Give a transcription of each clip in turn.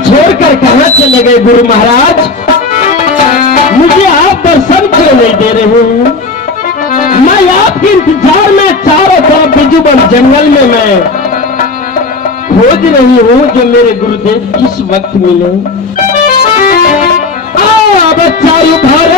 छोड़कर कहां चले गए गुरु महाराज? मुझे आप दर्शन क्यों नहीं दे रहे हैं? मैं आपके इंतजार में चारों तरफ बिजुबन जंगल में मैं खोज रही हूं जो मेरे गुरुदेव किस वक्त मिले। बच्चा उभर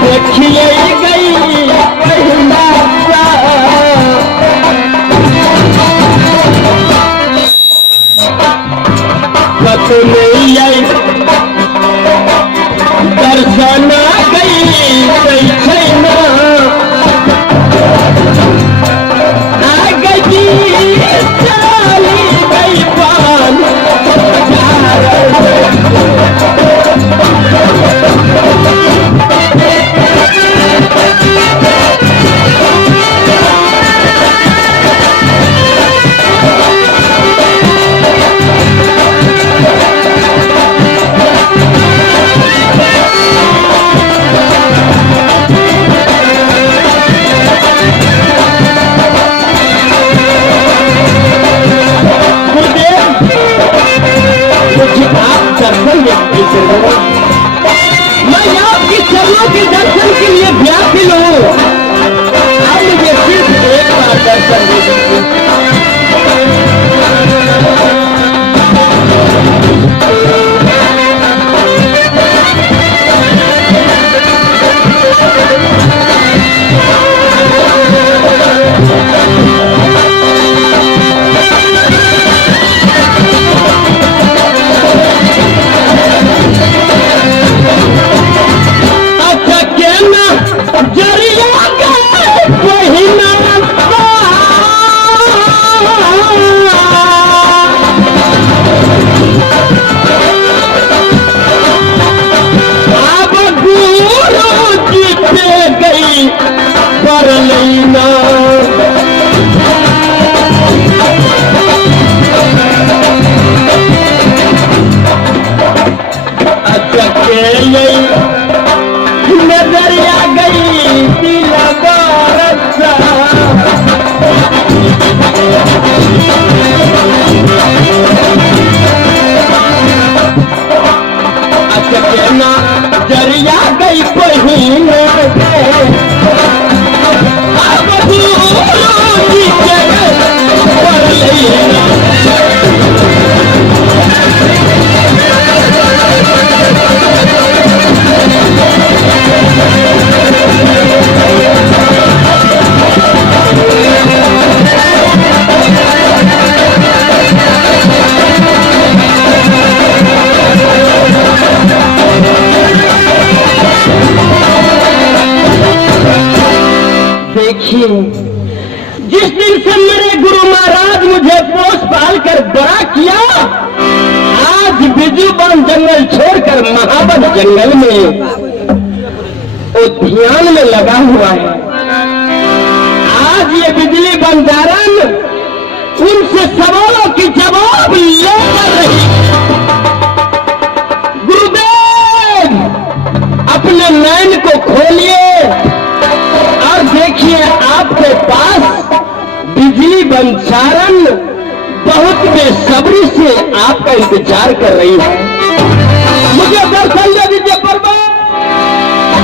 देखिए गई दर्शन गई आ गई चली गई पान मैं आपकी चरणों के दर्शन के लिए व्याकुल हूं। आप मुझे सिर्फ एक बार दर्शन दे दीजिए। नजरिया गई अच्छा कहना जरिया गई पहिने देखिए, जिस दिन से मेरे गुरु महाराज मुझे पोस पाल कर बड़ा किया, आज बिजुबन जंगल छोड़कर महाबन जंगल में वो ध्यान में लगा हुआ है। आज ये बिजली बंजारन उनसे सवालों की जवाब लेकर रही। गुरुदेव, अपने नैन को खोलिए और देखिए, आपके पास बिजली बंजारन बहुत बेसब्री से आपका इंतजार कर रही है। मुझे दर्शन दे दीजिए परमात्मा।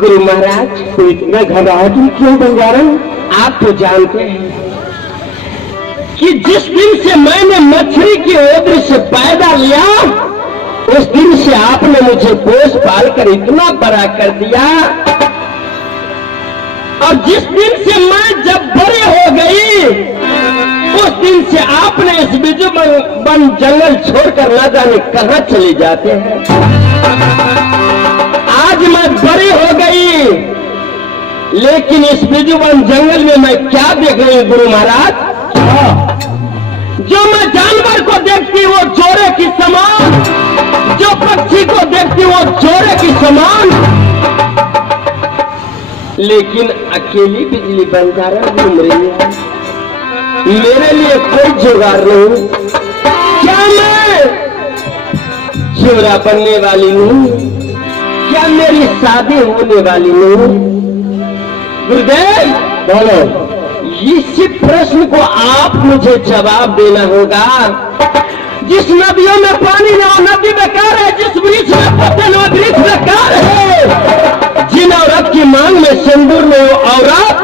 गुरु महाराज, तो इतना घबराहट क्यों बंजारा? आप तो जानते हैं कि जिस दिन से मैंने मछली की ओर से पैदा लिया, उस दिन से आपने मुझे पोस पाल कर इतना बड़ा कर दिया, और जिस दिन से मैं जब बड़े हो गई, उस दिन से आपने इस बिजू वन जंगल छोड़कर ना जाने कहां चले जाते हैं। आज मैं बड़ी हो गई, लेकिन इस बिजू वन जंगल में मैं क्या देख रही हूं गुरु महाराज? जो मैं जानवर को देखती वो जोरे की समान, जो पक्षी को देखती वो जोरे की समान, लेकिन अकेली बिजली बंजारा घूम रही है। मेरे लिए कोई जुगाड़ नहीं। क्या मैं चोरा बनने वाली नहीं? क्या मेरी शादी होने वाली नहीं? गुरुदेव, बोलो। इसी प्रश्न को आप मुझे जवाब देना होगा। जिस नदियों में पानी ना हो नदी बेकार है, जिस वृक्ष में पत्ते ना वृक्ष बेकार है, जिन औरत की मांग में सिंदूर में वो औरत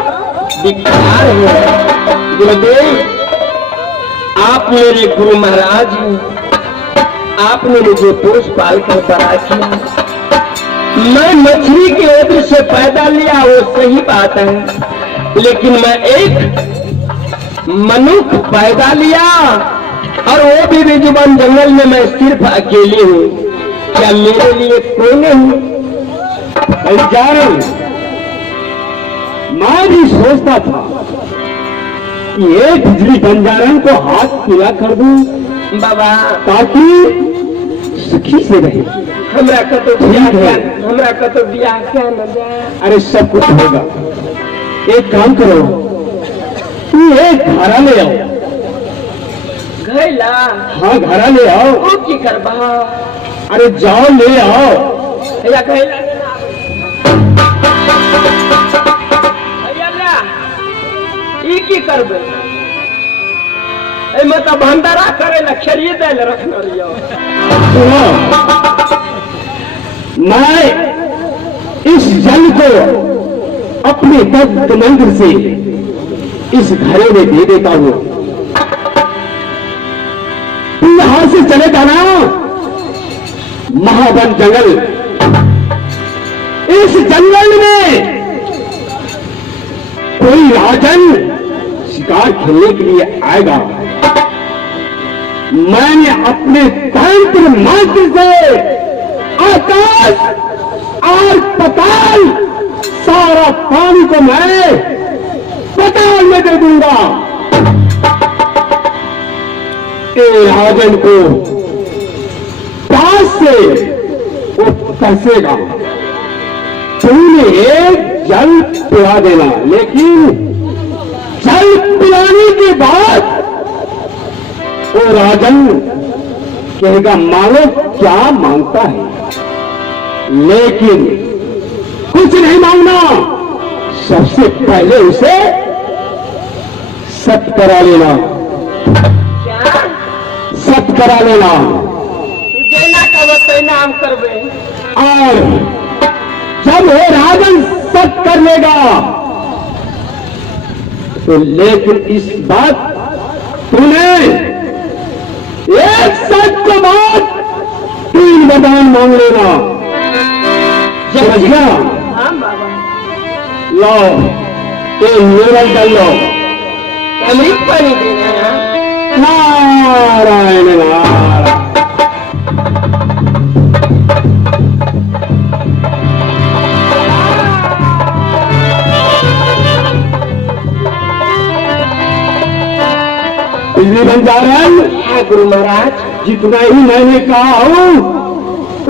बेकार है। गुरुदेव, आप मेरे गुरु महाराज हैं, आपने मुझे पोस पाल कर बड़ा किया। मैं मछली की ओर से पैदा लिया, वो सही बात है, लेकिन मैं एक मनुष्य पैदा लिया, और वो भी बिजुबन जंगल में मैं सिर्फ अकेली हूँ। क्या मेरे लिए कोई नहीं? बंजारा, मैं भी सोचता था कि ये बिजली बंजारन को हाथ पूरा कर दूं बाबा, ताकि सुखी से रहे। हमरा कतो बियाह क्या, हमरा कतो बियाह क्या न जाए। अरे सब कुछ होगा। एक काम करो, तू एक घरा ले आओ। घैला? हाँ, घरा ले आओ। वो की करबा? अरे जाओ ले आओ। या घैला ई की करबे? एमे तो भंडारा करे ला खरीदे दे ले रखना रहियो। सुनो, मैं इस जल को अपने दर्द मंदिर से इस घरे में दे देता हूं। तू यहां से चले जाना महावन जंगल। इस जंगल में कोई राजन शिकार खेलने के लिए आएगा। मैंने अपने तंत्र मंत्र से आकाश और पताल, सारा पानी को मैं पताल में दे दूंगा। राजन को पास से वो फंसेगा। तूने एक जल पिला देना, लेकिन जल पिलाने के बाद वो राजन कहेगा मानो क्या मांगता है, लेकिन कुछ नहीं मांगना। सबसे पहले उसे सत करा लेना। क्या सत करा लेना। देना कब तो नाम करबे। और जब वो राजन सत कर लेगा तो, लेकिन इस बात तूने एक सच के बाद 3 वरदान मांग लेना। समझ गया? हाँ बाबा। लो, ये निर्बल कर लो। अमृत पानी देना है। नारायण नारायण। बिजली बंजारन। हाँ गुरु महाराज। जितना ही मैंने कहा हूं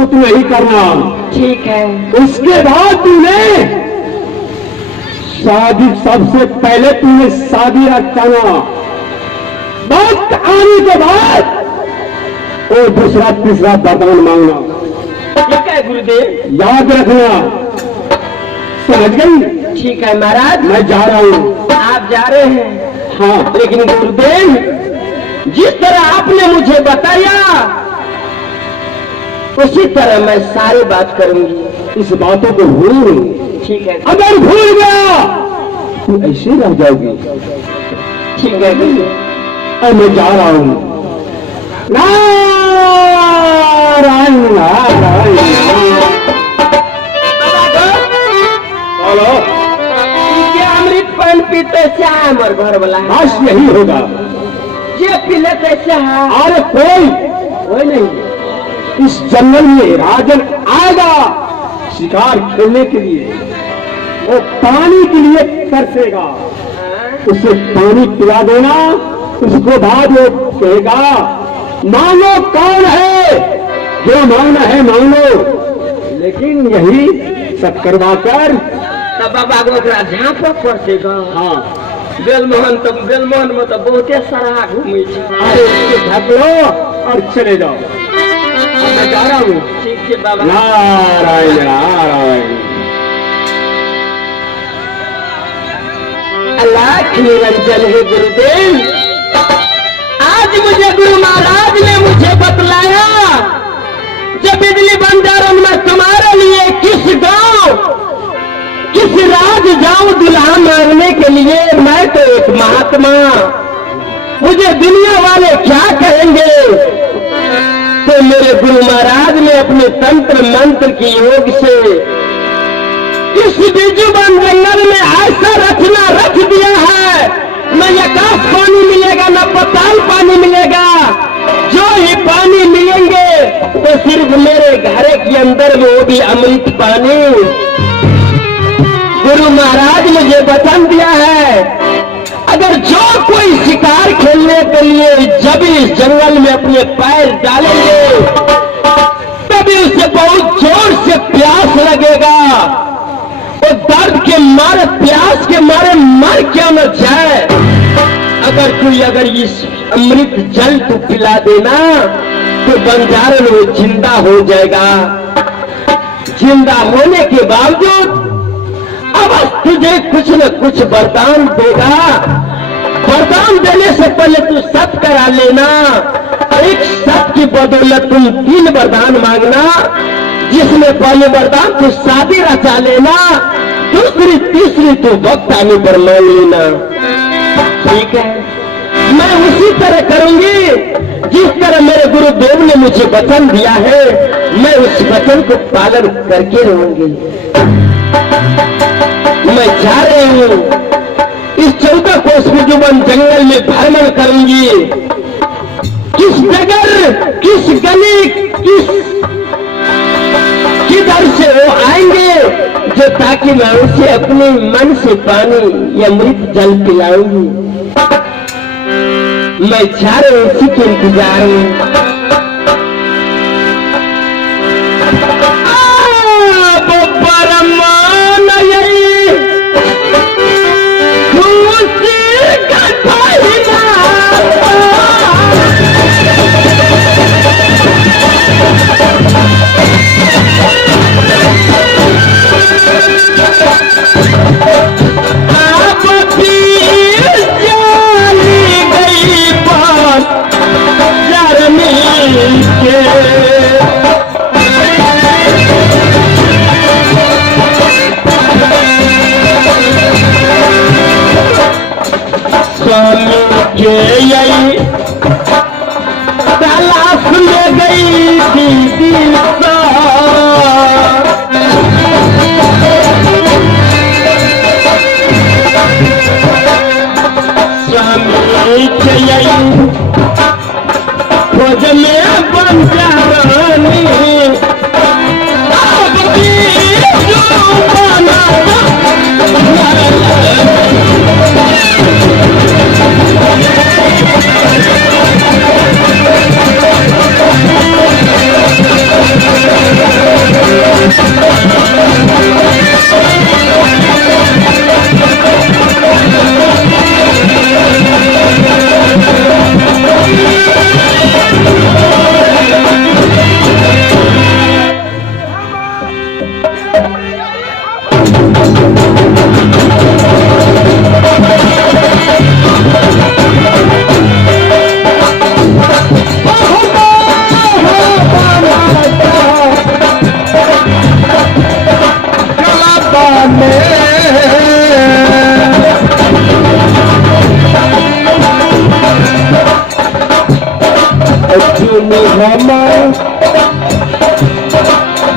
उतना ही करना। ठीक है। उसके बाद तूने शादी, सबसे पहले तूने शादी रखना। वक्त आने के बाद और दूसरा तीसरा वरदान मांगना। ठीक है गुरुदेव। याद रखना। समझ गई? ठीक है महाराज। मैं जा रहा हूं। आप जा रहे हैं? हाँ, लेकिन गुरुदेव, जिस तरह आपने मुझे बताया उसी तरह मैं सारी बात करूंगी। इस बातों को भूल। ठीक है अगर भूल गया तो ऐसे रह जाओगी। ठीक है गुरु। और मैं जा रहा हूं। नारायण नारायण। बोलो। ये अमृत पान पीते क्या है हमारे घर वाला? बस यही होगा। ये पी लेते क्या है? अरे कोई नहीं। इस जंगल में राजन आएगा शिकार खेलने के लिए। वो पानी के लिए तरसेगा, उसे पानी पिला देना। उसको बाद वो कहेगा मांगो कौन है, जो मांगना है मांग लो, लेकिन यही सब करवा कर तब बाबा ओकरा झाँपो पड़तेगा। हाँ बेलमोहन में तो बहुते सारा घूमे छे। अरे उसके ढक लो और चले जाओ। मैं जा रहा हूँ। ठीक है बाबा। नारायण नारायण। अल्लाह निरंजन है गुरुदेव। आज मुझे गुरु महाराज ने मुझे बतलाया जब बिजली बंजारन में तुम्हारे लिए किस गांव किस राज जाऊं दुल्हा मांगने के लिए। मैं तो एक महात्मा, मुझे दुनिया वाले क्या कहेंगे। तो मेरे गुरु महाराज ने अपने तंत्र मंत्र की योग से इस बिजुबन जंगल में ऐसा रचना रख दिया है, न आकाश पानी मिलेगा न पताल पानी मिलेगा। जो ही पानी मिलेंगे तो सिर्फ मेरे घर के अंदर में वो भी अमृत पानी। गुरु महाराज मुझे वचन दिया है, अगर जो कोई शिकार खेलने के लिए जब इस जंगल में अपने पैर डालेंगे तभी उसे बहुत जोर से प्यास लगेगा। वो दर्द के मारे प्यास के मारे मर क्यों न जाए। अगर इस अमृत जल को पिला देना तो बंजारन वो जिंदा हो जाएगा। जिंदा होने के बावजूद अब तुझे कुछ न कुछ वरदान देगा। वरदान देने से पहले तू सत करा लेना। एक सत की बदौलत तुम 3 वरदान मांगना, जिसमें पहले वरदान तू शादी रचा लेना, दूसरी तीसरी तू वक्त आने पर मांग लेना। ठीक है, मैं उसी तरह करूंगी जिस तरह मेरे गुरुदेव ने मुझे वचन दिया है। मैं उस वचन को पालन करके रहूंगी। मैं जा रही हूँ, इस 14 कोस बिजुबन जंगल में भ्रमण करूंगी। किस जगह किस गली किधर से वो आएंगे जो ताकि मैं उसे अपने मन से पानी या अमृत जल पिलाऊंगी। मैं जा रही हूँ, उसी के इंतजार में।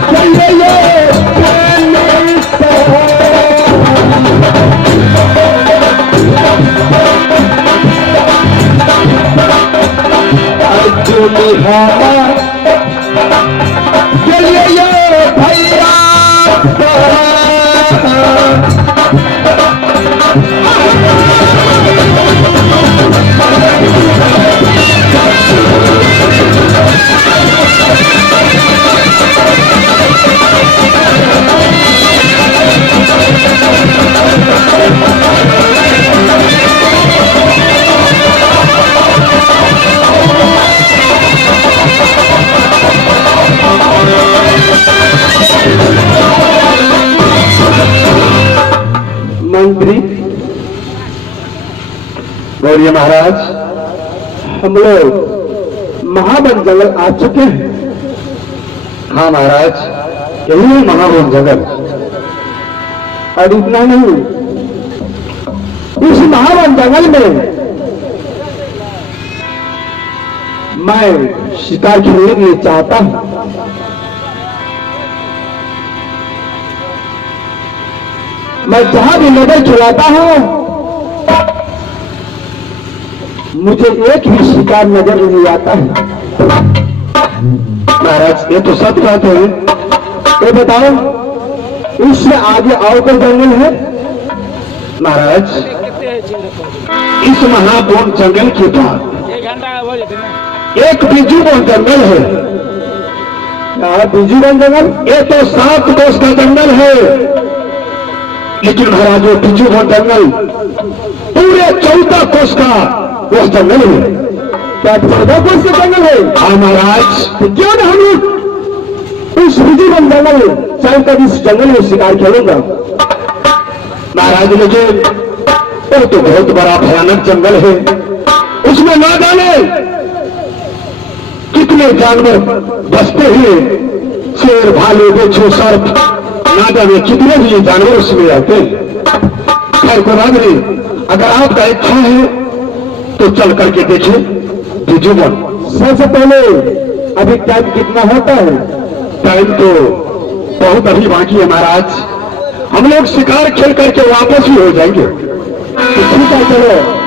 चलिए प्रेमी अर्जुनी हवा चलिए भैया मंत्री गौरी महाराज, हम लोग महावन जंगल आ चुके हैं। हाँ महाराज, यही है महावन जंगल। और इतना नहीं, इस महावन जंगल में मैं शिकार खेलने के लिए चाहता हूं। मैं जहां भी नजर चलाता हूं, मुझे एक भी शिकार नजर नहीं आता है। महाराज, ये तो सच बात है। ये बताओ, इससे आगे और कोई जंगल है? महाराज, इस महावन जंगल के पास एक बिजूवन जंगल है। क्या बिजूवन जंगल? ये तो 7 कोस का जंगल है, लेकिन महाराज वो बिजूवन जंगल पूरे 14 कोस का वो जंगल है। क्या 14 कोस का जंगल है? हाँ महाराज। तो क्यों ना हम लोग इस बिजूवन जंगल चलकर इस जंगल में शिकार खेलूंगा। महाराज, मुझे वो तो बहुत बड़ा भयानक जंगल है, उसमें ना जाने कितने जानवर बसते हुए, शेर, भालू, बिच्छू, सर्प, ना जाने कितने भी जानवर उसमें रहते हैं। खैर को बात नहीं, अगर आपका इच्छा है तो चल करके देखिए बिजूवन। सबसे पहले अभी टाइम कितना होता है? टाइम तो बहुत अभी बाकी है महाराज, हम लोग शिकार खेल करके वापस ही हो जाएंगे। तो ठीक है, चलो।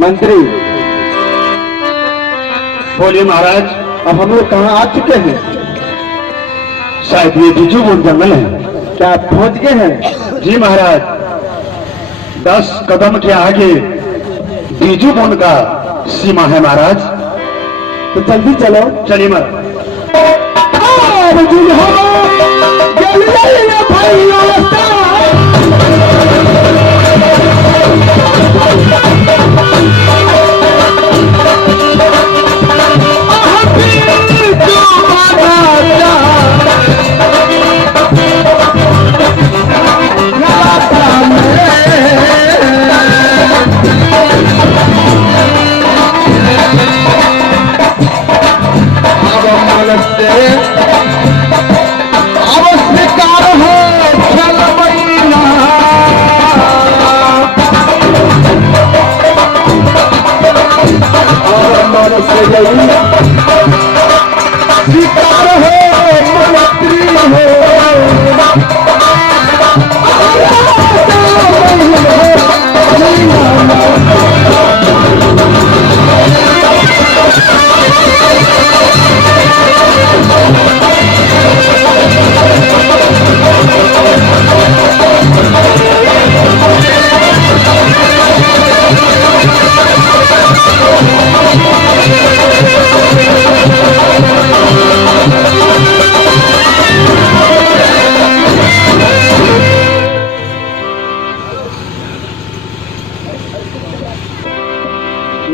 मंत्री, बोलिए महाराज। अब हम लोग कहाँ आ चुके हैं? शायद ये बिजूवन जंगल है। क्या आप पहुंच गए हैं? जी महाराज, 10 कदम के आगे बिजूवन का सीमा है महाराज। तो जल्दी चलो। चलिए महाराज। अब शिकार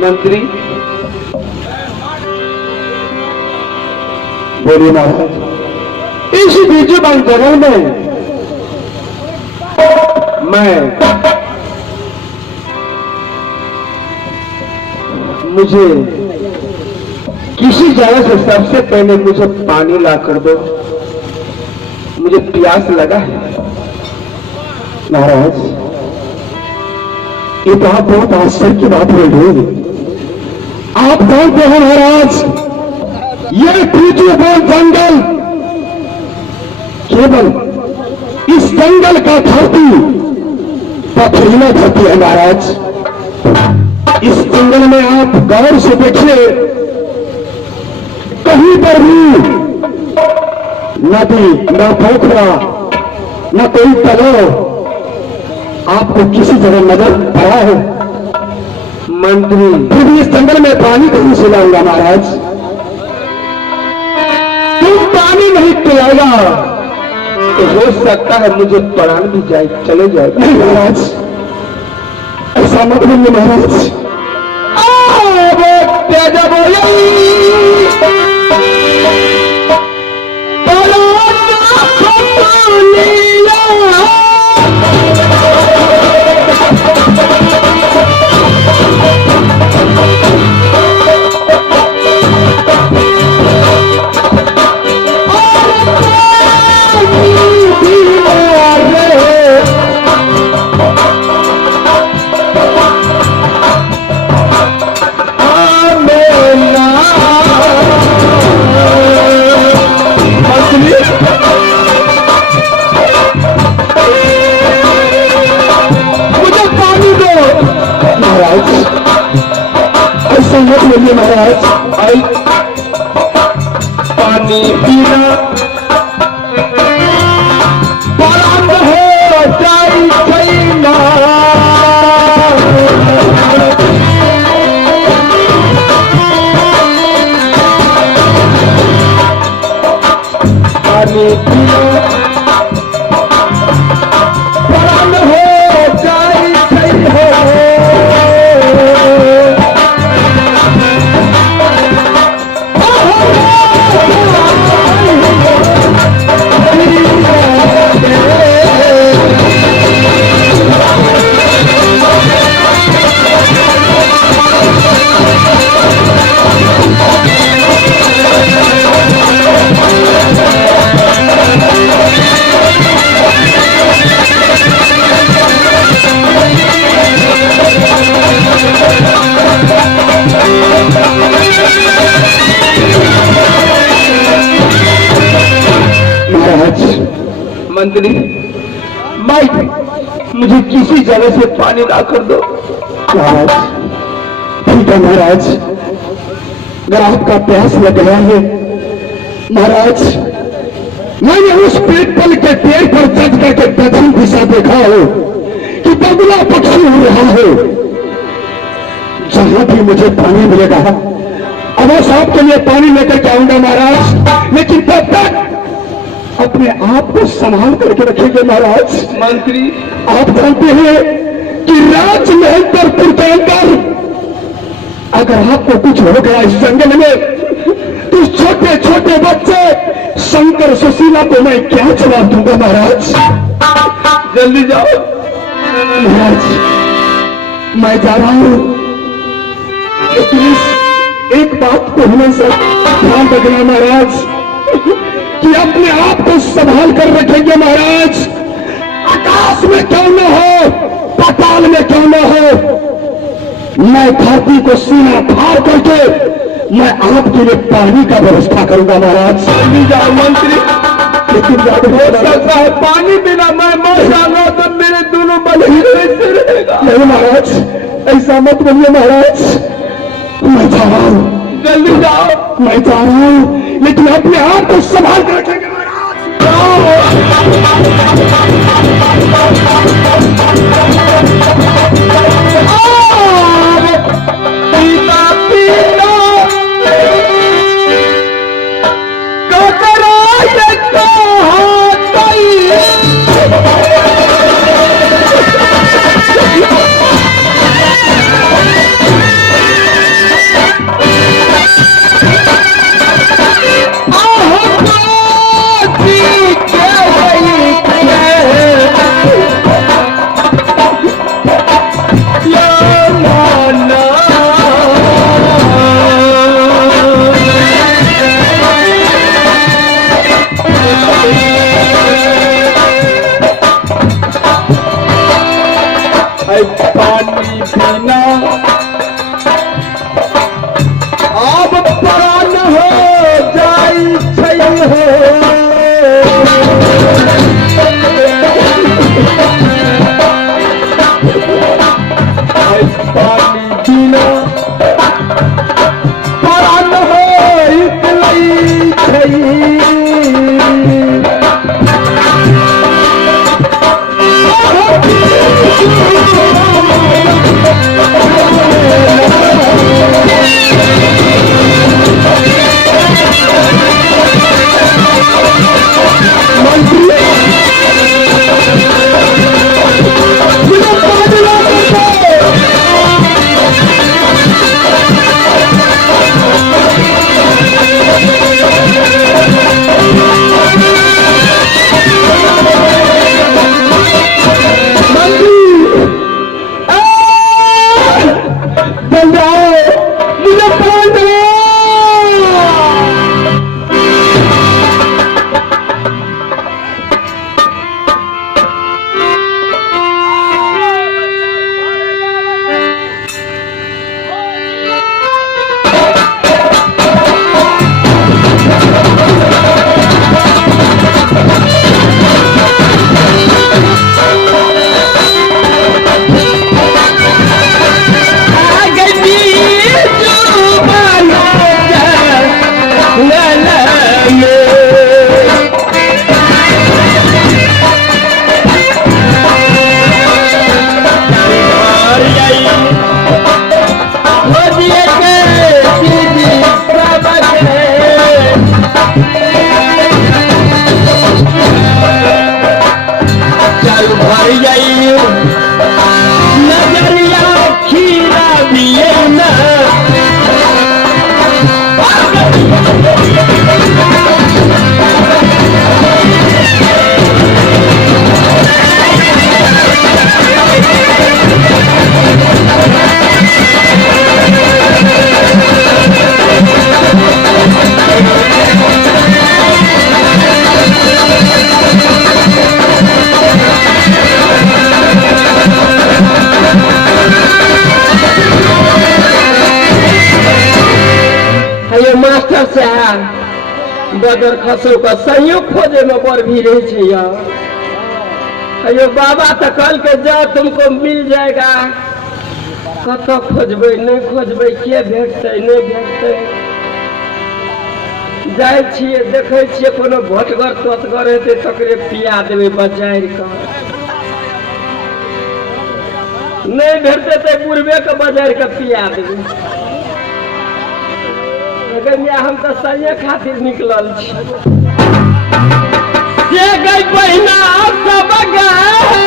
मंत्री बोलिए महाराज। इस बीजू बन जगह में मुझे किसी जगह से सबसे पहले मुझे पानी ला कर दो, मुझे प्यास लगा है। महाराज ये तो आप बहुत आश्चर्य की बात बोल रहे हैं। आप जानते हैं महाराज, ये बीजूबोल जंगल केवल इस जंगल का धरती पथरीला धरती है महाराज। इस जंगल में आप गौर से देखिए, कहीं पर भी नदी, न पोखरा, न कोई तालाब आपको किसी जगह नजर पड़ा है? मंत्री फिर भी इस जंगल में पानी कहीं से लाऊंगा महाराज? तुम पानी नहीं पिलाएगा तो हो सकता है मुझे प्राण भी जाए, चले जाए। नहीं महाराज, ऐसा मत बोलिए महाराज। तेज बोले महाराज, पानी पीना बंद हो जाए पानी पीना बंद हो जाए मंत्री, मुझे किसी जगह से पानी ला कर दो। महाराज ठीक है महाराज, अगर आपका प्यास लग रहा है महाराज, मैंने उस पीपल के पेड़ पर चढ़ करके दक्षिण दिशा देखा हो कि बगुला पक्षी हो रहा है। जहां भी मुझे पानी मिलेगा अवश्य आपके लिए पानी लेकर के आऊंगा महाराज, लेकिन तब तक अपने आप को संभाल करके रखेंगे महाराज। मंत्री आप जानते हैं कि राजमहल पर के अंदर अगर आपको कुछ हो गया इस जंगल में तो छोटे छोटे बच्चे शंकर सुशीला को मैं क्या जवाब दूंगा महाराज? जल्दी जाओ महाराज, मैं जा रहा हूं, लेकिन एक बात को हमेशा ध्यान रखना महाराज कि अपने आप को संभाल कर रखेंगे महाराज। आकाश में क्यों न हो, पाताल में क्यों न हो, मैं धरती को सीना फाड़ करके मैं आपके लिए पानी का व्यवस्था करूंगा महाराज। जाओ मंत्री, लेकिन हो सकता है पानी बिना मैं मर जाऊंगा तो मेरे दोनों बल ही रहेगा। नहीं महाराज, ऐसा मत बोलिए महाराज, मैं जा रहा हूं, जल्दी जाओ। मैं जा रहा हूं, लेकिन अपने आप को संभाल कर रखेंगे महाराज। पीता पीता ककराए कहां पानी पीना अब प्राण हो जाई छै हो पानी पीना प्राण हो इतलई छै मास्टर साहब बगर खसो का संयोग खोजे में बड़ भी रहे अयो बाबा तो कल के जा तुमको मिल जाएगा कत खोजबे नहीं खोजबे के भेटते नहीं भेटते जाए छिए देखे छिए कोनो भटगर तोतगर हेते तकरे पिया देवे बजारि का नहीं भेटते तो बुढ़बे के बजारि के पिया देवे हम तो सही खातिर निकलल छी से गई बहिना सब गई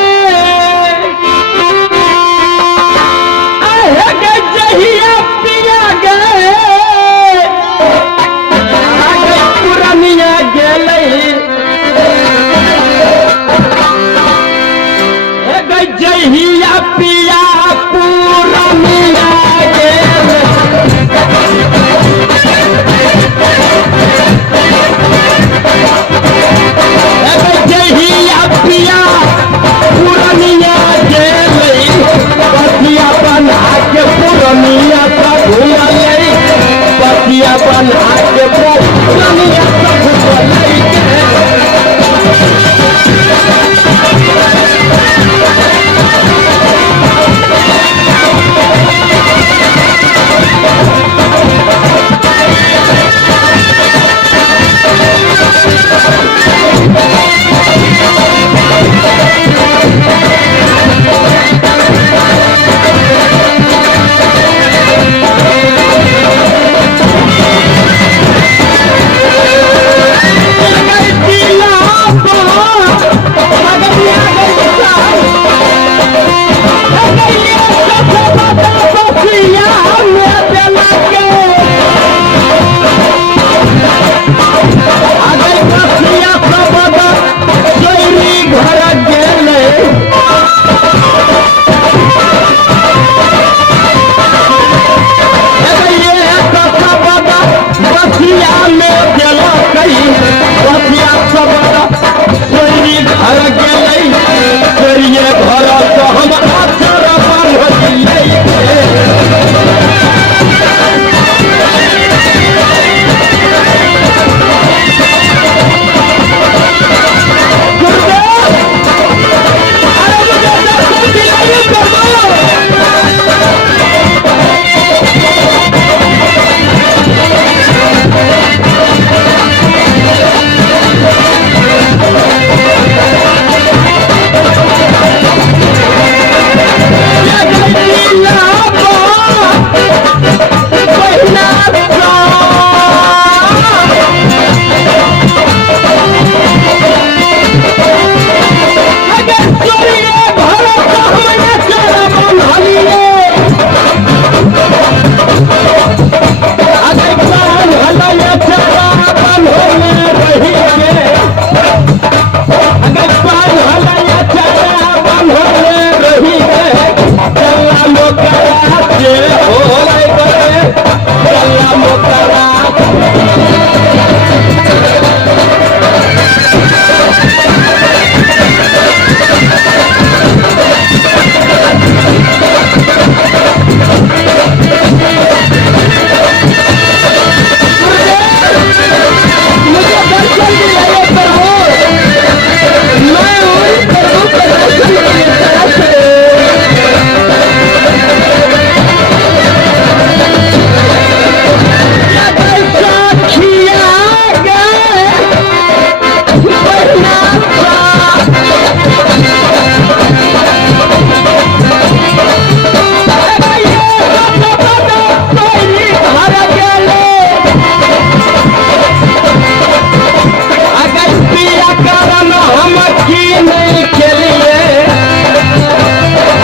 जहिया पिया गए पुरनिया गेलै गई जहिया पिया पुरनिया गेलै जहिया पिया के लिए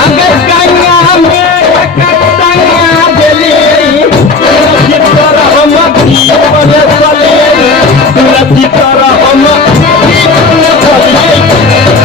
अगर गंगा में कटंगा दिलिए तुलसी तर हम दीपन चलिए तुलसी तर हम दीपन चलिए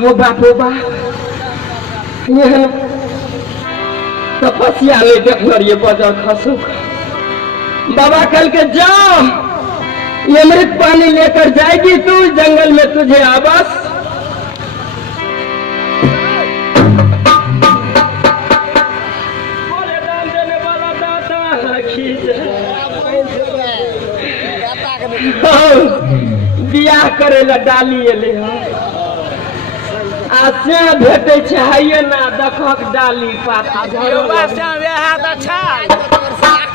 हो बाप यह तपस्या में देखल ये बजर खसुक बाबा कल के जाओ ये अमृत पानी लेकर जाएगी तू जंगल में तुझे आवास देखी बियाह करे ला डाली एले आसे भेटे छै हाइए ना देखक डाली पाता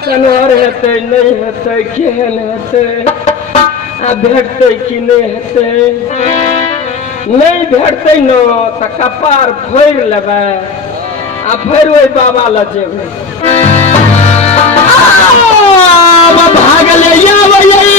कनहर हेतै नहीं हेतै केहन हेतै आ भेटतै कि नहीं हेतै नहीं भेटतै न तऽ कपार फोड़ि लेबै आ फेर ओहि बाबा लग जेबै भागले चलै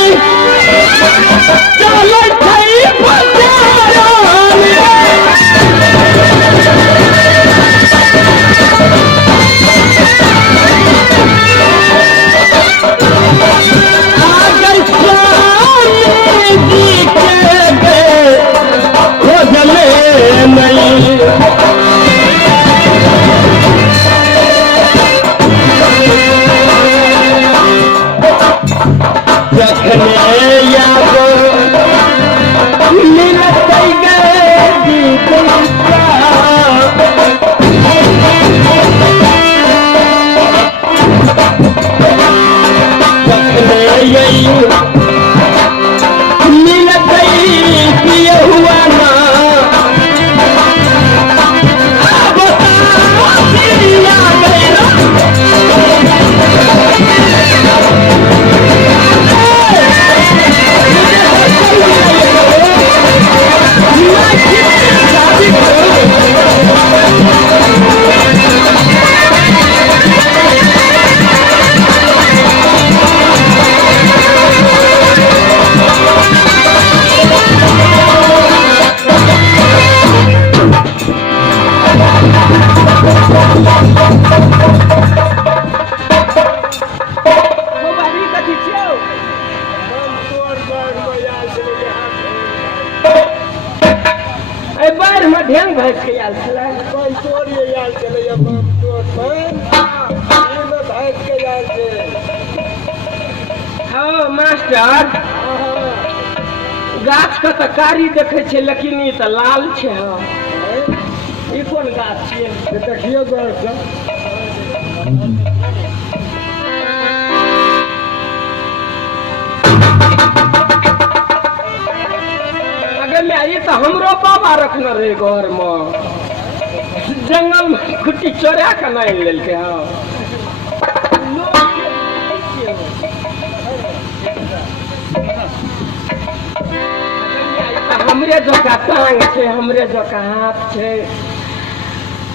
बाढ़ में ढेंग भैंस के आयल छलै हाँ मास्टर गाछ के तऽ कारी देखे छै लेकिन ई तऽ लाल छै ई कोन गाछ छियै देखियौ ये तो हमरो बाबा रखना रहे घर में जंगल में खुट्टी चोरा के नहीं लेलके हमरे जका टांग छै हमरे जका हाथ छै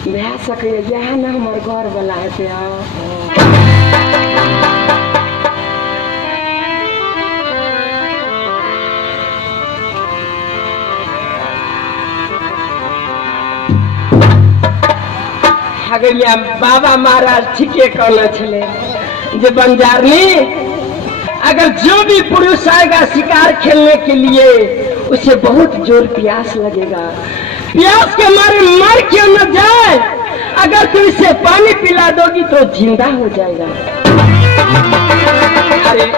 भए सकै इएह ने हमर घर वाला हेतै बाबा महाराज ठीके कहना छले जे बंजारनी अगर जो भी पुरुष आएगा शिकार खेलने के लिए उसे बहुत जोर प्यास लगेगा प्यास के मारे मर क्यों न जाए अगर तू इसे पानी पिला दोगी तो जिंदा हो जाएगा अरे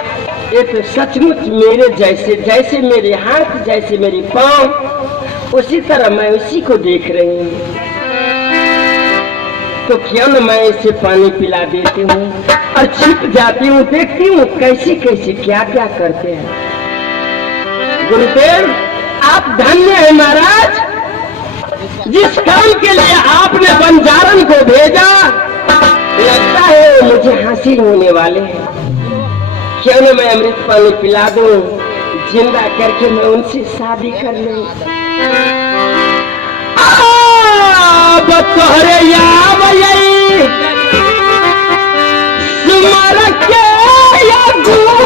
ये तो सचमुच मेरे जैसे मेरे हाथ जैसे मेरी पाँव उसी तरह मैं उसी को देख रही हूँ तो क्यों न मैं इसे पानी पिला देती हूँ और छिप जाती हूँ देखती हूँ कैसे कैसे क्या क्या करते हैं गुरुदेव आप धन्य हैं महाराज जिस काम के लिए आपने बंजारन को भेजा लगता है मुझे हासिल होने वाले हैं क्यों न मैं अमृत पानी पिला दूं जिंदा करके मैं उनसे शादी कर लूं तोहरे सुमर के या गुरु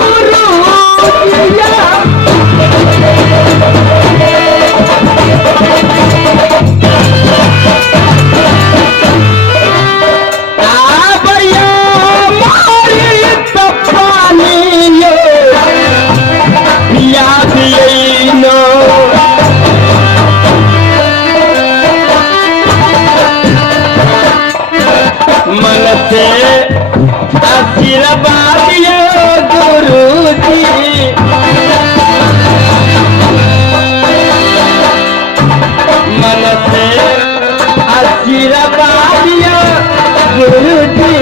आशीर्वाद गुरु जी मन से आशीर्वाद गुरु जी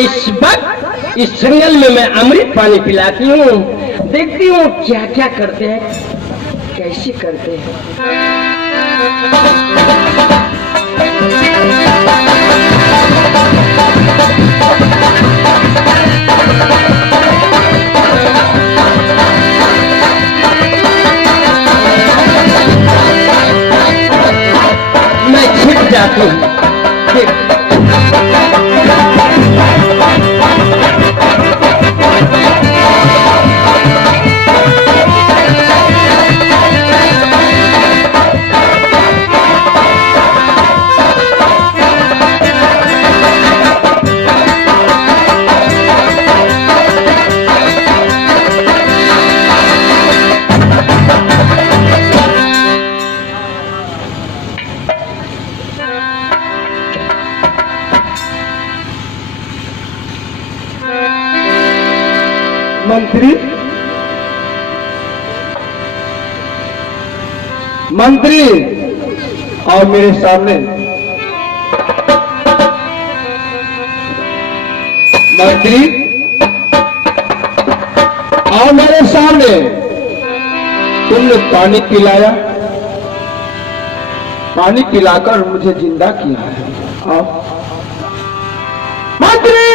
इस वक्त इस जंगल में मैं अमृत पानी पिलाती हूँ, देखती हूँ क्या क्या करते हैं, कैसे करते हैं। मैं छिप जाती हूँ। मंत्री, मंत्री आओ मेरे सामने। मंत्री आओ मेरे सामने। तुमने पानी पिलाया, पानी पिलाकर मुझे जिंदा किया है। आओ मंत्री।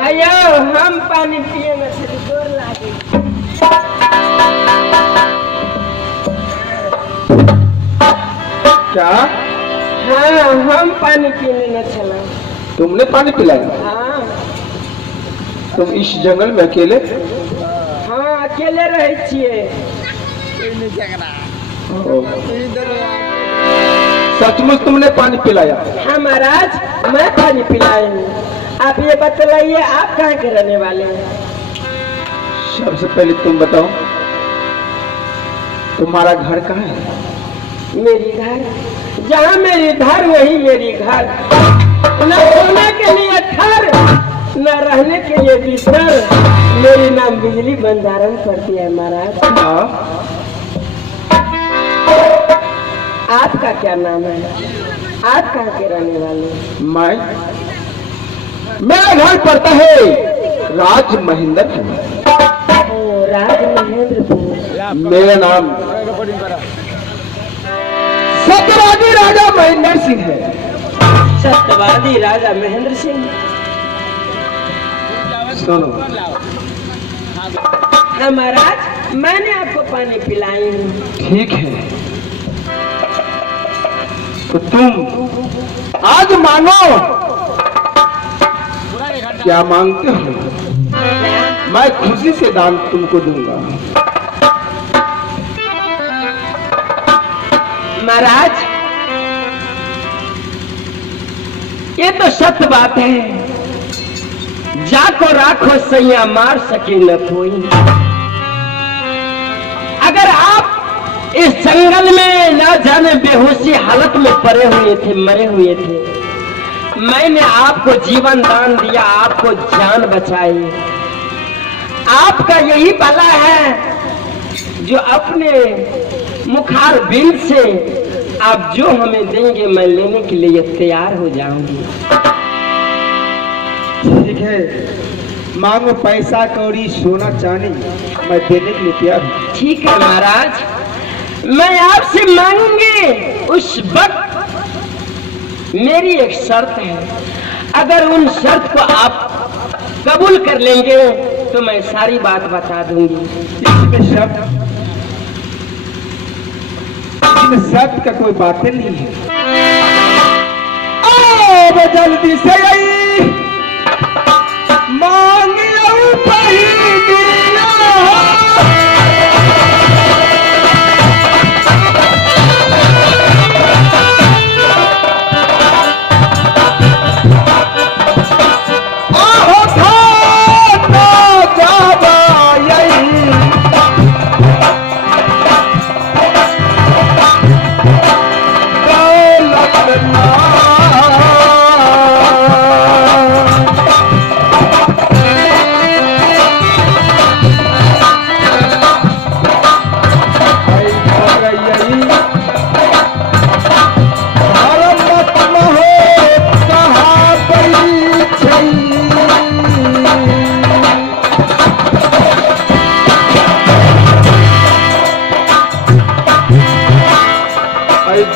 आयो, हम पानी पिए में से जोर लागे। क्या? हाँ, हम पानी पीने न चला। तुमने पानी पिलाया? हाँ तुम इस जंगल में अकेले? हाँ, अकेले रहे छिए। सचमुच तुमने पानी पिलाया? हाँ महाराज, मैं पानी पिलाई हूँ। आप ये बतलाइए, आप कहाँ के रहने वाले हैं? सबसे पहले तुम बताओ, तुम्हारा घर कहाँ है? मेरी घर, जहाँ मेरी घर वही मेरी घर। न सोने के लिए घर, न रहने के लिए बिस्तर। मेरी नाम बिजली बंधारण पड़ती है महाराज। आपका क्या नाम है? आप कहाँ के रहने वाले हैं? मेरा घर पड़ता है राज महेंद्रपुर। राज महेंद्रपुर। मेरा नाम सत्यवादी राजा महेंद्र सिंह है। सत्यवादी राजा महेंद्र सिंह। सुनो, हाँ महाराज, मैंने आपको पानी पिलाई हूँ। ठीक है, तो तुम आज मांगो। क्या मांगते हो? मैं खुशी से दान तुमको दूंगा। महाराज, ये तो सत्य बात है। जाको राखो सैया, मार सके न कोई। अगर आप इस जंगल में ना जाने बेहोशी हालत में पड़े हुए थे, मरे हुए थे, मैंने आपको जीवन दान दिया, आपको जान बचाई। आपका यही भला है जो अपने मुखार बिल से आप जो हमें देंगे, मैं लेने के लिए तैयार हो जाऊंगी। ठीक है, मांगो पैसा कौड़ी सोना चांदी, मैं देने के लिए तैयार हूँ। ठीक है महाराज, मैं आपसे मांगूंगी। उस वक्त मेरी एक शर्त है, अगर उन शर्त को आप कबूल कर लेंगे तो मैं सारी बात बता दूंगी। इसमें शर्त का कोई बातें नहीं है। अब जल्दी से आई मांगियो पहिया।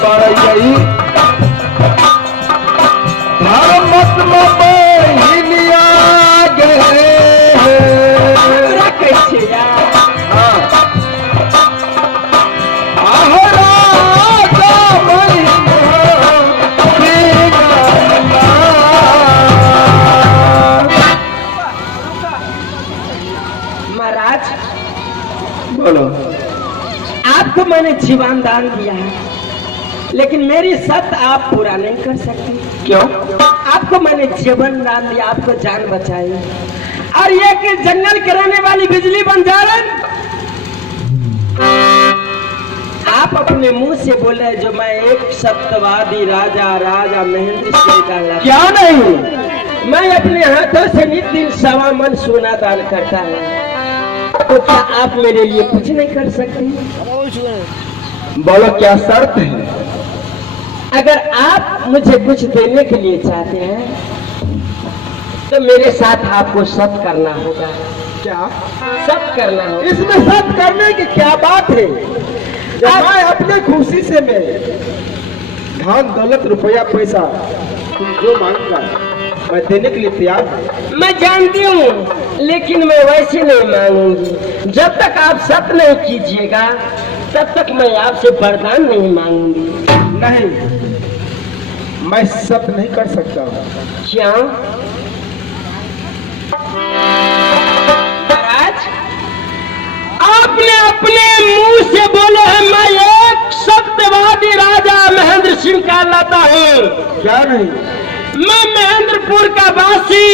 बढ़ गई धर्मत में बहिनिया गए पूरा कैसे यार? महाराज बोलो। आपको मैंने जीवन दान दिया है, लेकिन मेरी शर्त आप पूरा नहीं कर सकते। क्यों? आपको मैंने जीवन दान दिया, आपको जान बचाई, और ये कि जंगल के रहने वाली बिजली बंजारन आप अपने मुंह से बोले जो मैं एक सत्यवादी राजा राजा महेंद्र सिंह का लड़का। क्या नहीं? मैं अपने हाथों से नित दिन 1.25 मन सोना दान करता हूँ, तो क्या आप मेरे लिए कुछ नहीं कर सकते? बोलो क्या शर्त है? अगर आप मुझे कुछ देने के लिए चाहते हैं तो मेरे साथ आपको सत्य करना होगा। क्या सत्य करना होगा। इसमें सत्य करने की क्या बात है? जब मैं अपने खुशी से मैं धन दौलत रुपया पैसा तुम जो मांगूंगा मैं देने के लिए तैयार हूँ। मैं जानती हूँ, लेकिन मैं वैसे नहीं मांगूंगी। जब तक आप सत्य नहीं कीजिएगा तब तक मैं आपसे वरदान नहीं मांगूंगी। नहीं, मैं सत्य नहीं कर सकता हूँ। क्या महाराज? आपने अपने मुंह से बोले हैं मैं एक सत्यवादी राजा महेंद्र सिंह का लाता हूँ। क्या नहीं? मैं महेंद्रपुर का वासी,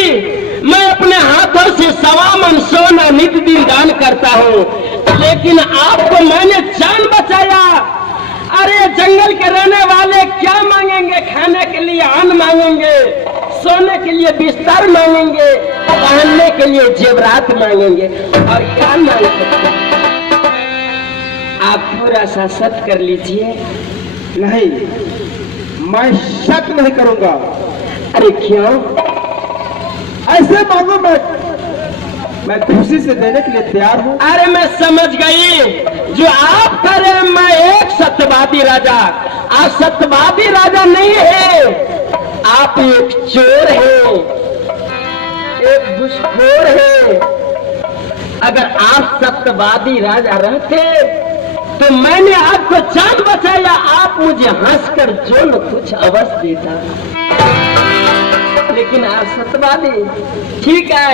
मैं अपने हाथों से 1.25 मन सोना नित दिन दान करता हूँ, लेकिन आपको मैंने जान बचाया। अरे जंगल के रहने वाले क्या मांगेंगे? खाने के लिए अन्न मांगेंगे, सोने के लिए बिस्तर मांगेंगे, पहनने के लिए जेवरात मांगेंगे, और क्या मांग सकते हैं? आप पूरा सा सत्य कर लीजिए। नहीं, मैं सत्य नहीं करूंगा। अरे क्यों? ऐसे मांगो, मैं खुशी से देने के लिए तैयार हूँ। अरे मैं समझ गई, जो आप करे मैं एक सत्यवादी राजा। आप सत्यवादी राजा नहीं है, आप एक चोर हैं, एक घुसखोर हैं। अगर आप सत्यवादी राजा रहते तो मैंने आपको जान बचाया, आप मुझे हंसकर जो न कुछ अवश्य देता, लेकिन आप सत्यवादी। ठीक है,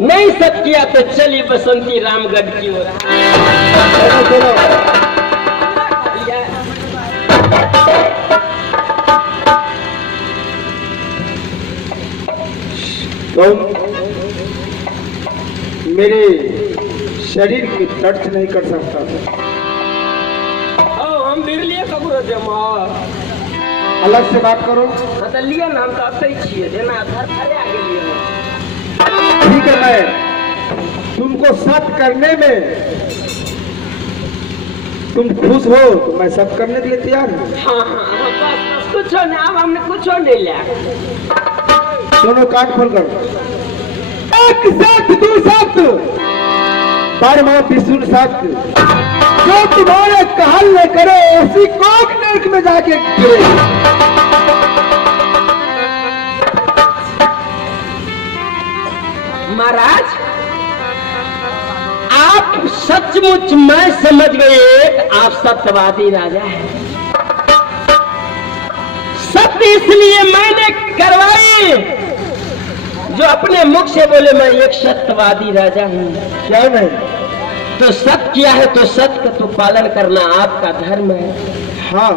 नहीं सत्य किया तो चलिए बसंती रामगढ़ की ओर। चलो तुम मेरे शरीर की टच नहीं कर सकता। हम बिरलिए ककरो जमा अलग से बात करो। लिया नाम तो अब छिए देना आधार खड़े आगे लिए। ठीक है, मैं तुमको सत्य करने में तुम खुश हो तो मैं सत्य करने के लिए तैयार हूँ। हाँ हाँ, बस कुछ नहीं, अब हमने कुछ नहीं लिया। दोनों कान खोल कर एक सत्य दो सत्य परम विष्णु सत्य, जो तुम्हारे कहल न करे उसी कोक नरक में जाके गिरे। महाराज आप सचमुच मैं समझ गए आप सत्यवादी राजा हैं। सत्य इसलिए मैंने करवाई जो अपने मुख से बोले मैं एक सत्यवादी राजा हूँ। क्या नहीं? तो सत्य किया है तो सत्य का तो पालन करना आपका धर्म है। हाँ,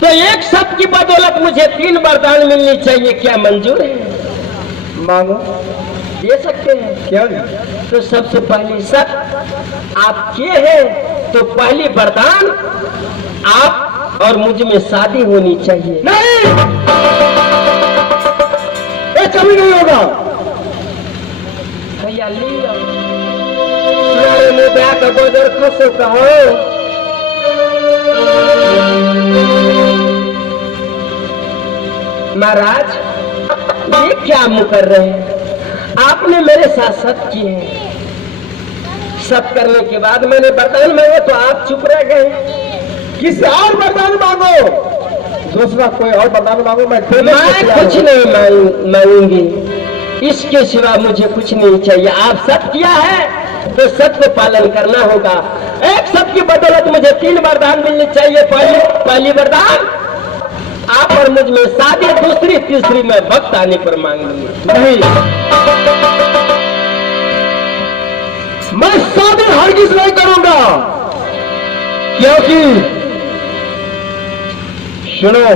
तो एक सत्य की बदौलत मुझे 3 वरदान मिलनी चाहिए, क्या मंजूर है? मांगो। दे सकते हैं। क्या नहीं? तो सबसे पहली सत्य आप किए हैं, तो पहली वरदान आप और मुझ में शादी होनी चाहिए। नहीं, ये कभी नहीं होगा। भैया ले ब्याह का बदर खसो कहो। महाराज ये क्या मुकर रहे हैं? आपने मेरे साथ सत्य किए हैं, सत्य करने के बाद मैंने वरदान मांगे तो आप चुप रह गए। किसी और वरदान मांगो। दूसरा कोई और वरदान मांगो, मैं देने को मैं तैयार कुछ हूं। नहीं मांगूंगी, इसके सिवा मुझे कुछ नहीं चाहिए। आप सत्य किया है तो सत्य को पालन करना होगा। एक सत्य की बदौलत मुझे 3 वरदान मिलने चाहिए। पहली वरदान आप और मुझ में शादी, दूसरी तीसरी मैं भक्त आने पर मांगूंगी। नहीं, मैं शादी हरगिज नहीं करूंगा, क्योंकि सुनो,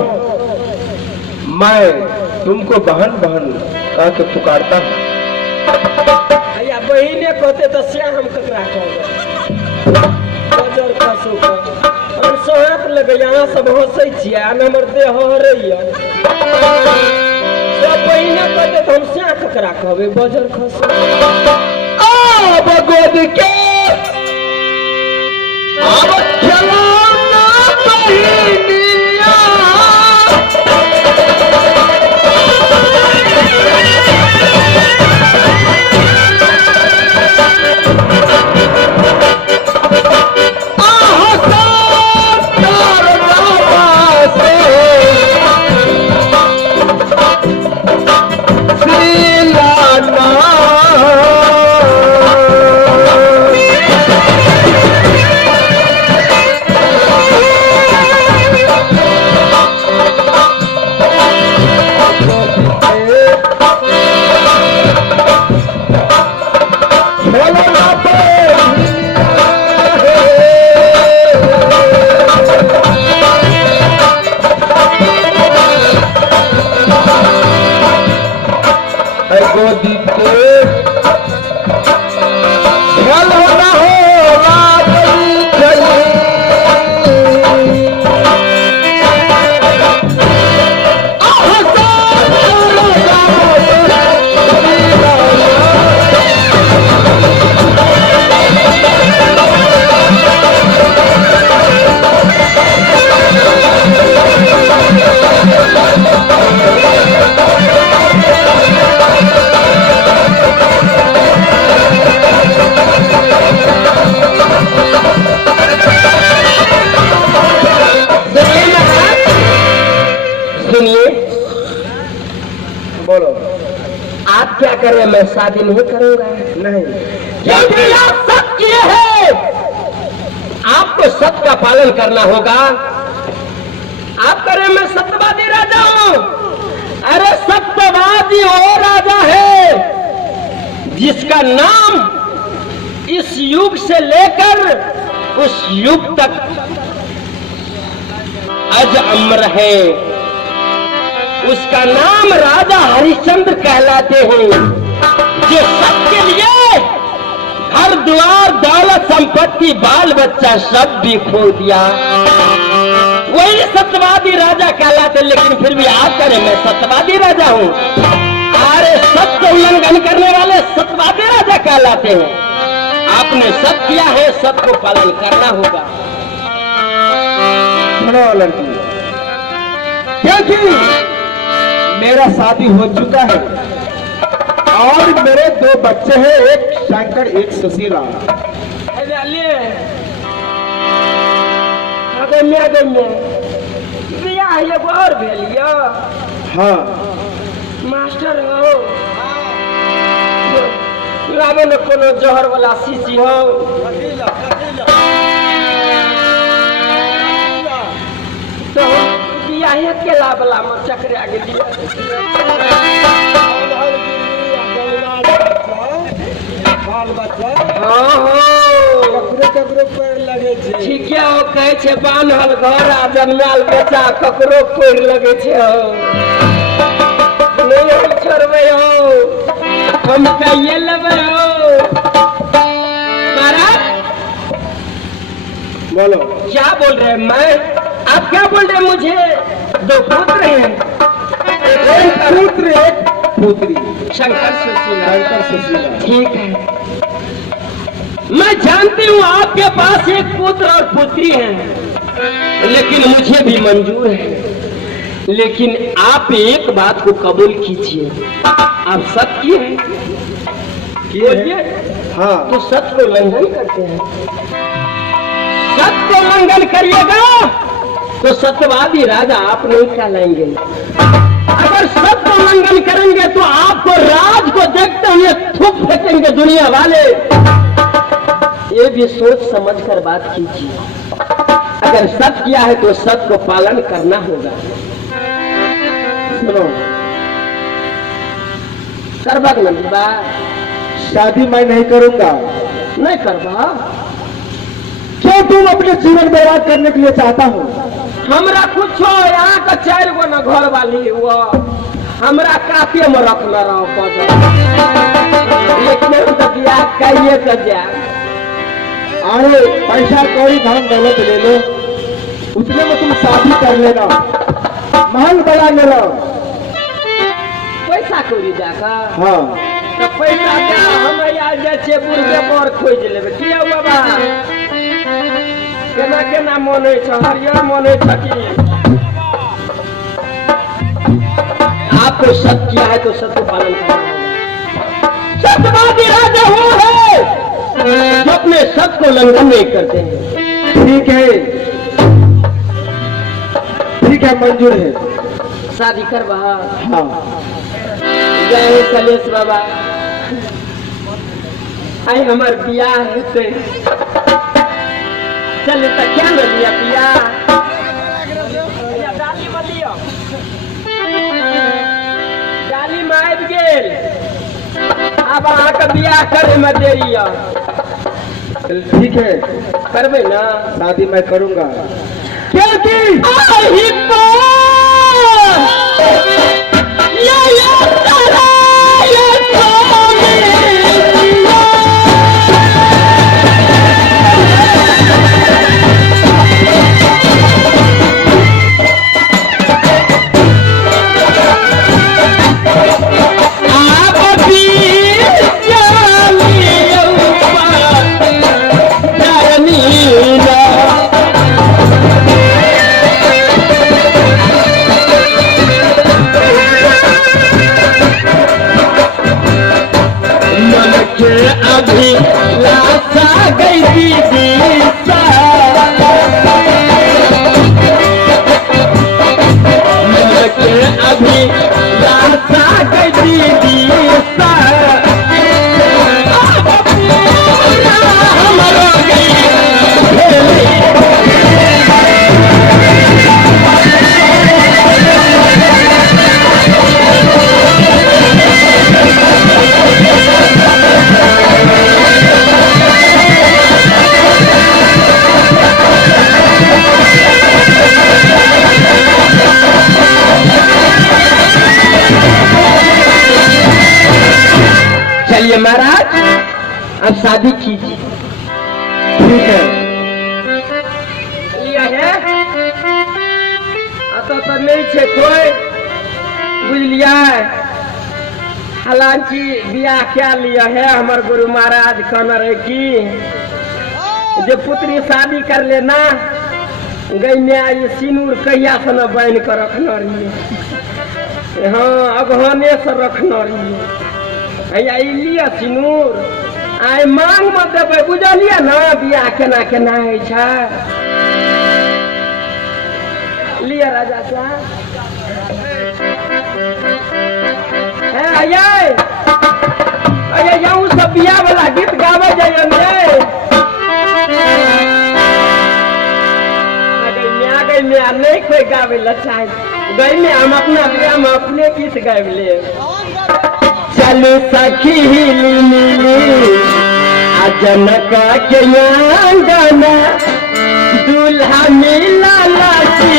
मैं तुमको बहन बहन कह के पुकारता हूं। भैया बहिने कहते तो श्याम हम ककरा कहबै बजर खसू को हम सोहत लगे यहाँ सब हंसै छियै आ हमर देह हरैया। सब बहिने कहते तो हम श्याम ककरा कहबै बजर खसू। अब गोद के अब खिलौना बहिनिया, गोदी के खिलौना होगा चली, बोलो आप क्या करें, मैं शादी नहीं करूंगा। नहीं, क्योंकि आप सत्य किए हैं, आपको सत्य का पालन करना होगा। आप करें मैं सत्यवादी राजा हूं। अरे सत्यवादी वो राजा है जिसका नाम इस युग से लेकर उस युग तक अज अमर है। उसका नाम राजा हरिश्चंद्र कहलाते हैं, जो सबके लिए घर द्वार दौलत संपत्ति बाल बच्चा सब भी खो दिया। वही सत्यवादी राजा कहलाते। लेकिन फिर भी आप करें मैं सत्यवादी राजा हूँ। अरे सत्य उल्लंघन करने वाले सत्यवादी राजा कहलाते हैं। आपने सत्य किया है, सत्य को पालन करना होगा। सुनो लड़की, क्योंकि मेरा शादी हो चुका है और मेरे 2 बच्चे हैं, एक शंकर एक सुशीला। बियाह एगो और भेलिया। हाँ, मास्टर हो लागे न कोनो जहर वाला शीशी हो। तो बियाहे के लाभला में चक्र आगे ठीक है हो कहे छे बान्हल घर आ जन्माल बच्चा ककरो पैर लगे छे हो। नहीं हम छोड़बे हो, हम कहिए लेबे हो। महाराज बोलो क्या बोल रहे हैं? मैं आप क्या बोल रहे हैं? मुझे 2 पुत्र हैं, एक पुत्र एक पुत्री, शंकर सुशीला। शंकर सुशीला। ठीक है, मैं जानती हूँ आपके पास एक पुत्र और पुत्री है, लेकिन मुझे भी मंजूर है। लेकिन आप एक बात को कबूल कीजिए, आप सत्य हैं, बोलिए। हाँ, तो सत्य को उल्लंघन करते हैं। सत्य को उल्लंघन करिएगा तो सत्यवादी राजा आप नहीं कहलाएंगे। अगर सत्य उल्लंघन करेंगे तो आपको राज को देखते हुए थूक फेंकेंगे दुनिया वाले। ये भी सोच समझ कर बात कीजिए। अगर सत्य किया है तो सत्य को पालन करना होगा। सुनो, करवा नंदबा, शादी मैं नहीं करूंगा। नहीं करवा? क्यों तुम अपने जीवन बर्बाद करने के लिए चाहता हो? हमरा कुछ यहाँ का 4 गो न घर वाली हुआ, हमरा काफी में रखना रहो लेकिन तो ब्याह कहिए कर जाए। अरे पैसा कौड़ी धन दौलत ले लो, उतने में तुम शादी कर लेना, महल बना लेना। पैसा कौड़ी जाकर? हाँ तो पैसा क्या हम आज जाए बुढ़े पर खोज लेबे किया बाबा? केना केना मन है, हरियर मन है कि आपको सत्य किया है तो सत्य पालन करना होगा। सत्यवादी राजा वो है जो अपने सत्य को उल्लंघन नहीं करते हैं। ठीक है, ठीक है, मंजूर है। शादी करवा? हाँ। जय हो कलेश बाबा। आई हमार बियाह है चल तो क्या न लिया पिया? डाली में आबि गेल, अब अहाँ के बियाह करे में देरी है। ठीक है, करबे ना? शादी मैं करूंगा। क्योंकि अभी लासा गई दीदी अभी लासा गई दीदी चलिए महाराज अब शादी कीजिए। ठीक है। लिया है तो नहीं छे कोई बुझ लिया है। हालांकि बियाह क्या लिया है हमारे गुरु महाराज कहना रहे कि जो पुत्री शादी कर लेना गई में ये सिनूर कहिया से न बन कर रखना रही। हाँ अगहने से रखना रही भैया लिया सिनूर आय मांग मत देवे बुझलिए ना बियाह केना केना है लिया राजा साहब। यहाँ सब बियाह वाला गीत गावे जाइए नहीं कोई गावे ला चाहे गई में हम अपना बियाह में अपने गीत गावे ले। चलो सखी हिली मिली जनका के गाना दूल्हा मिला लाची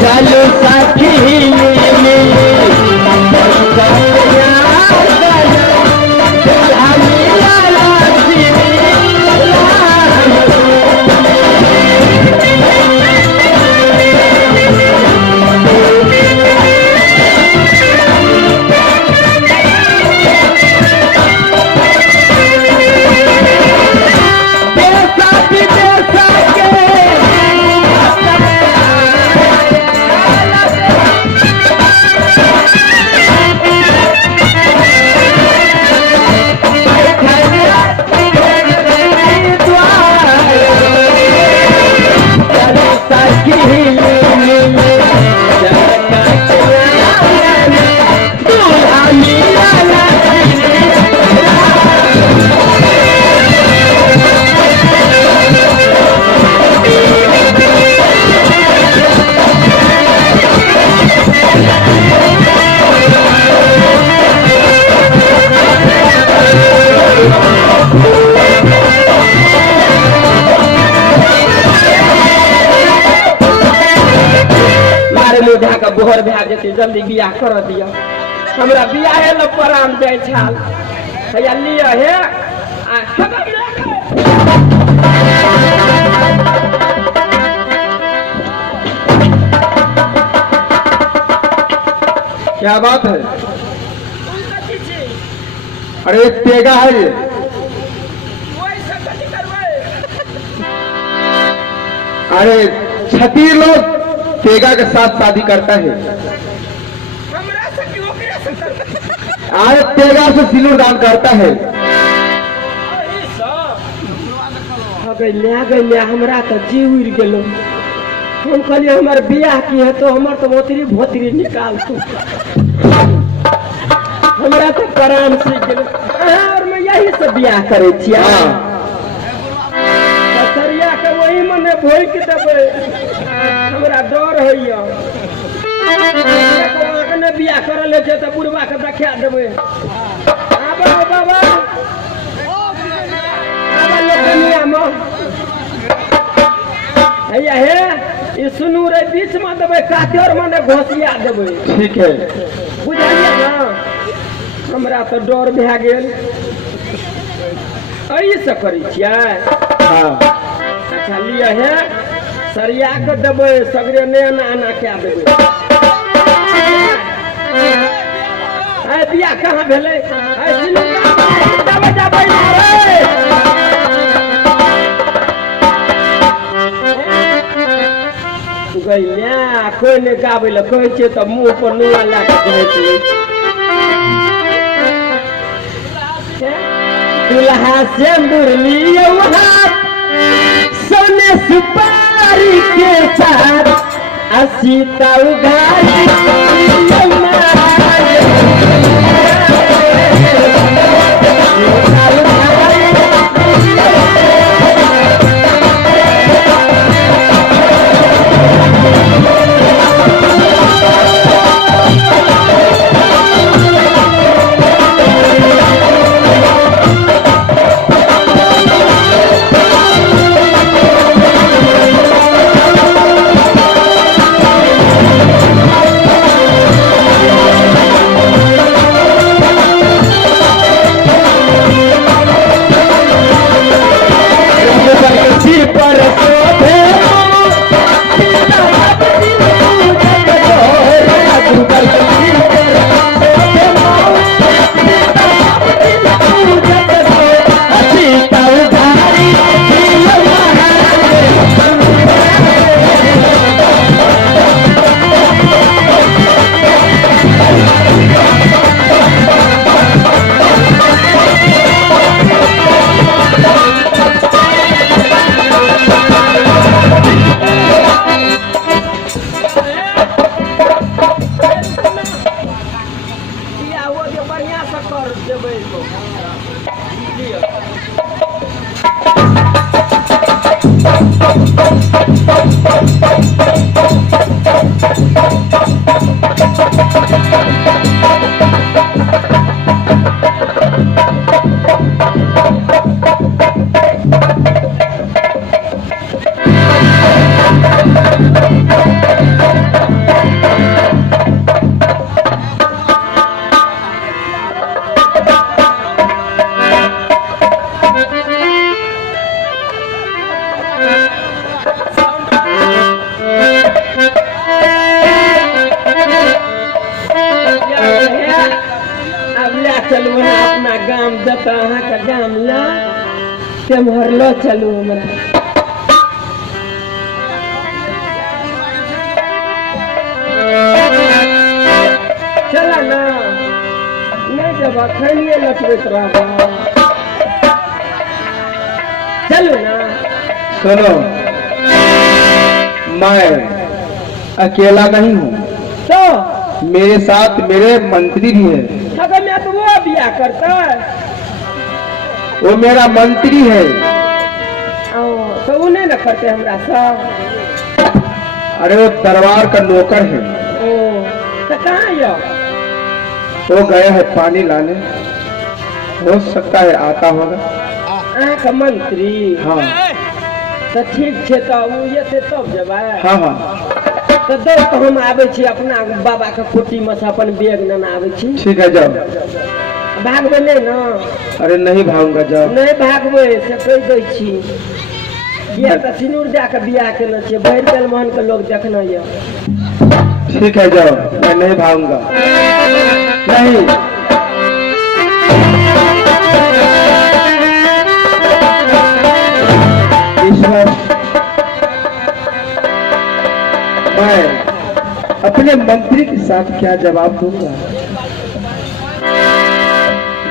चलो सखी हिली मिली लोधा का बोहर भै जेते जल्दी बियाह कर दिया हमरा बियाह ल परान जाय छाल हैया लिया हे आ खत्म क्या बात है? अरे एक तेगा है ये। अरे छतीर लोग तेगा के साथ शादी करता है। अरे तेगा से सिंदूर दान करता है। गैल्या हमरा तो जीव उड़ गेलो हम कहलिए हमार बियाह की है तो हमार तो मोतरी भोतरी निकाल तू हमरा तो परान सीख गेलो और मैं यही से बियाह करे छिया सरिया के वही मने भोइक देबै हमरा डर होइया ने बियाह करले छै त बुढ़वा के देखा देबै आबा बाबा आबा लोकनिया म हैया हे ई सुनू रे बीच में देबै काटेर मने घोसिया देबै ठीक है बुझलिए ना हमरा तो डर भै गेल एही से करै छियै हाँ अच्छा लिया हे सरिया के देबै सगरे नेना आना क्या देबै आय बियाह कहाँ भेलै आय सिनु जाबै जाबै रे गैल्या कोई ने गाबै ल कहै छै त मुंह पर नुआ ला के कहै छै दुल्हा सिंदूर लियो हाथ सोने सुपारी के साथ असीता उघारी चलू अपना गाम जता अहाँ का गाम ला तेमहर लो चलू हमरा चला ना नहीं जब खनिए लटबैत रहबा चलू ना सुनो मैं अकेला नहीं हूँ तो मेरे साथ मेरे मंत्री भी है अगर मैं तो वो बियाह करता है वो मेरा मंत्री है तो उन्हें न करते हमरा सब अरे वो दरबार का नौकर है तो कहाँ यो वो गया है पानी लाने हो सकता है आता होगा का मंत्री हाँ तो ठीक है तो वो ये से तब जब हाँ हाँ तो दो तो हम आवे छी अपना बाबा के कोटी में से अपन बैग न आवे छी। ठीक है जाओ। भागबे नहीं ना? अरे नहीं भागूंगा, जाओ। नहीं भागबे से कह दै छी। बिया तो सिनूर दे के बिया केने छी, भरि दल मोहन के लोग देखना ये। ठीक है जाओ, मैं नहीं भागूंगा। नहीं ईश्वर, मैं अपने मंत्री के साथ क्या जवाब दूंगा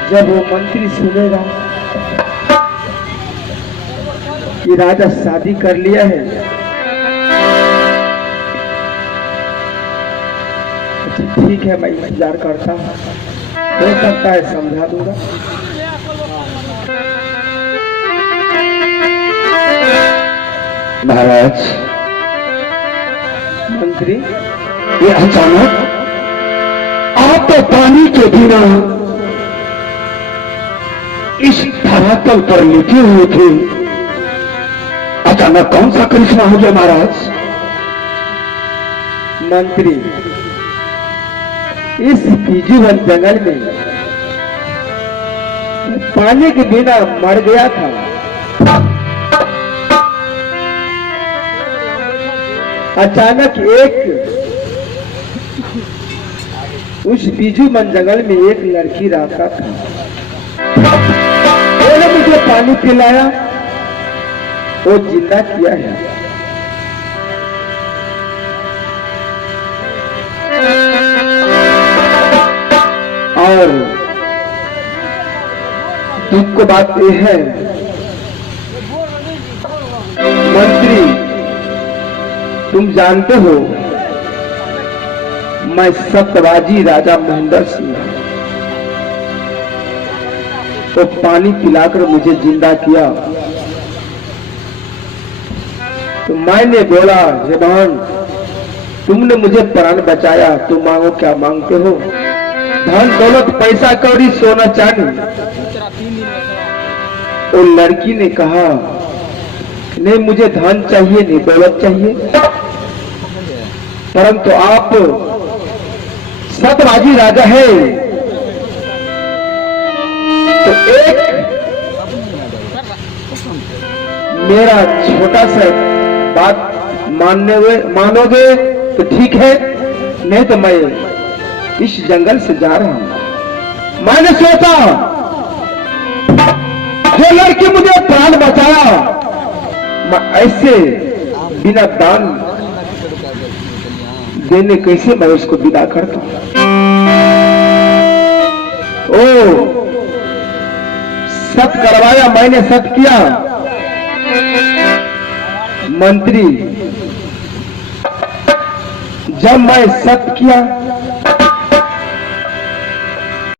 जब वो मंत्री सुनेगा कि राजा शादी कर लिया है। ठीक है, मैं इंतजार करता हूँ, हो सकता है समझा दूंगा। महाराज, मंत्री, ये अचानक आप तो पानी के बिना इस धरातल पर लिखे हुए थे, अचानक कौन सा करिश्मा हो गया महाराज? मंत्री, इस बीजूवन जंगल में पानी के बिना मर गया था। अचानक उस बीजूवन जंगल में एक लड़की रहता था, उसने मुझे पानी पिलाया, वो जिंदा किया है। और दुख की बात यह है मंत्री, तुम जानते हो मैं सत्यवाजी राजा महेंद्र सिंह, तो पानी पिलाकर मुझे जिंदा किया। तो मैंने बोला, जवान तुमने मुझे प्राण बचाया, तुम मांगो क्या मांगते हो? धन दौलत पैसा कौड़ी सोना चांदी। वो लड़की ने कहा, नहीं मुझे धन चाहिए, नहीं दौलत चाहिए, परंतु आप सत्यवाजी राजा है, तो एक मेरा छोटा सा बात मानोगे तो ठीक है, नहीं तो मैं इस जंगल से जा रहा हूं। मैंने सोचा जो लड़की मुझे प्राण बचाया, मैं ऐसे बिना दान देने कैसे मैं उसको विदा करता हूं। ओ सत करवाया, मैंने सत किया। मंत्री, जब मैं सत किया